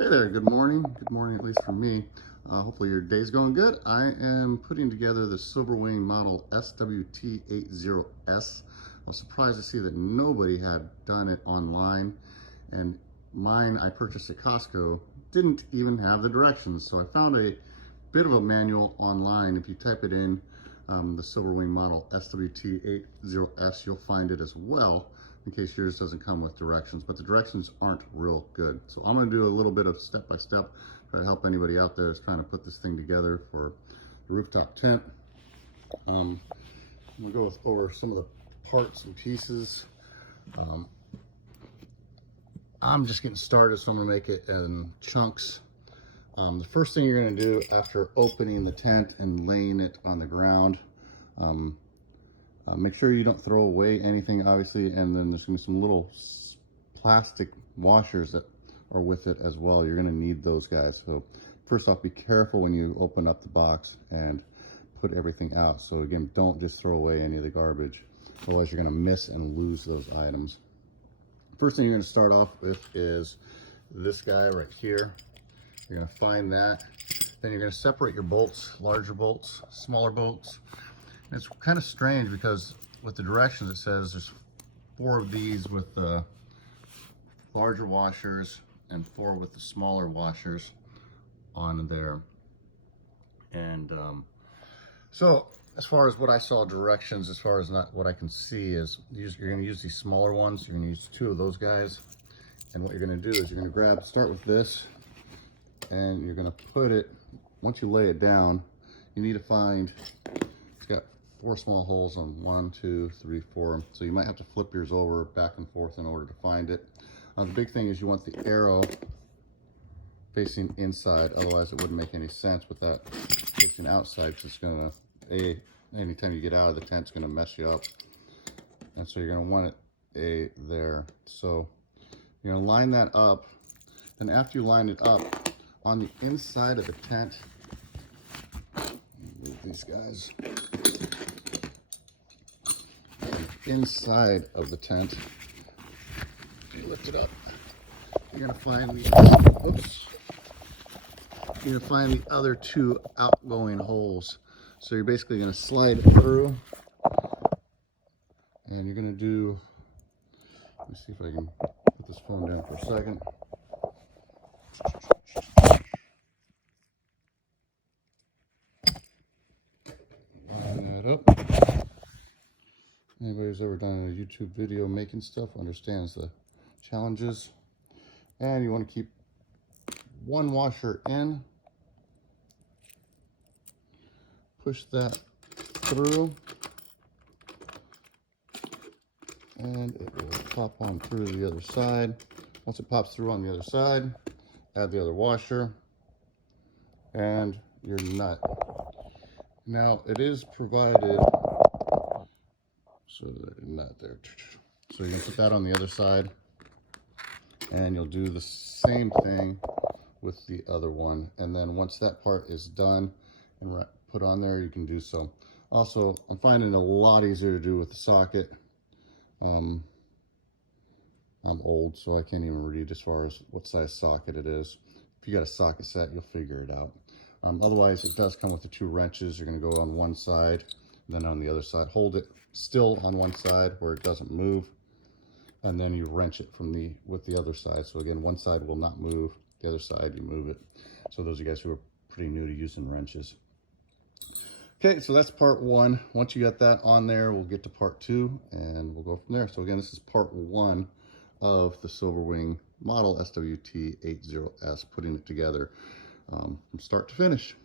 Hey there, good morning. Good morning, at least for me. Hopefully your day's going good. I am putting together the Silverwing model SWT80S. I was surprised to see that nobody had done it online, and mine I purchased at Costco didn't even have the directions. So I found a bit of a manual online. If you type it in, the Silverwing model SWT80S, you'll find it as well, in case yours doesn't come with directions, but the directions aren't real good. So I'm going to do a little bit of step-by-step, try to help anybody out there that's trying to put this thing together for the rooftop tent. I'm going to go over some of the parts and pieces. I'm just getting started, so I'm going to make it in chunks. The first thing you're going to do after opening the tent and laying it on the ground, make sure you don't throw away anything, obviously, and then there's going to be some little plastic washers that are with it as well. You're going to need those guys. So first off, be careful when you open up the box and put everything out. So again, don't just throw away any of the garbage, otherwise you're going to miss and lose those items. First thing you're going to start off with is this guy right here. You're going to find that. Then you're going to separate your bolts, larger bolts, smaller bolts. And it's kind of strange because with the directions it says there's 4 of these with the larger washers and 4 with the smaller washers on there. And so as far as what I saw directions, as far as not what I can see, is you're going to use these smaller ones. You're going to use 2 of those guys. And what you're going to do is you're going to start with this, and you're going to put it, once you lay it down, you need to find, it's got 4 small holes on 1, 2, 3, 4. So you might have to flip yours over back and forth in order to find it. The big thing is you want the arrow facing inside, otherwise it wouldn't make any sense with that facing outside, because it's going to, anytime you get out of the tent, it's going to mess you up. And so you're going to want it there. So you're going to line that up. Then after you line it up, on the inside of the tent, move these guys. Inside of the tent, you lift it up, you're gonna find the other 2 outgoing holes. So you're basically gonna slide it through, and you're gonna do, let me see if I can put this phone down for a second. Line that up. Anybody who's ever done a YouTube video making stuff understands the challenges. And you want to keep 1 washer in, push that through, and it will pop on through the other side. Once it pops through on the other side, add the other washer and your nut. Now it is provided, so that nut there. So you're gonna put that on the other side, and you'll do the same thing with the other one. And then once that part is done and put on there, you can do so. Also, I'm finding it a lot easier to do with the socket. I'm old, so I can't even read as far as what size socket it is. If you got a socket set, you'll figure it out. Otherwise, it does come with the 2 wrenches. You're going to go on one side, then on the other side. Hold it still on one side where it doesn't move, and then you wrench it from with the other side. So again, one side will not move, the other side you move it. So those of you guys who are pretty new to using wrenches. Okay, so that's part 1. Once you got that on there, we'll get to part 2 and we'll go from there. So again, this is part 1 of the Silverwing model SWT80S, putting it together from start to finish.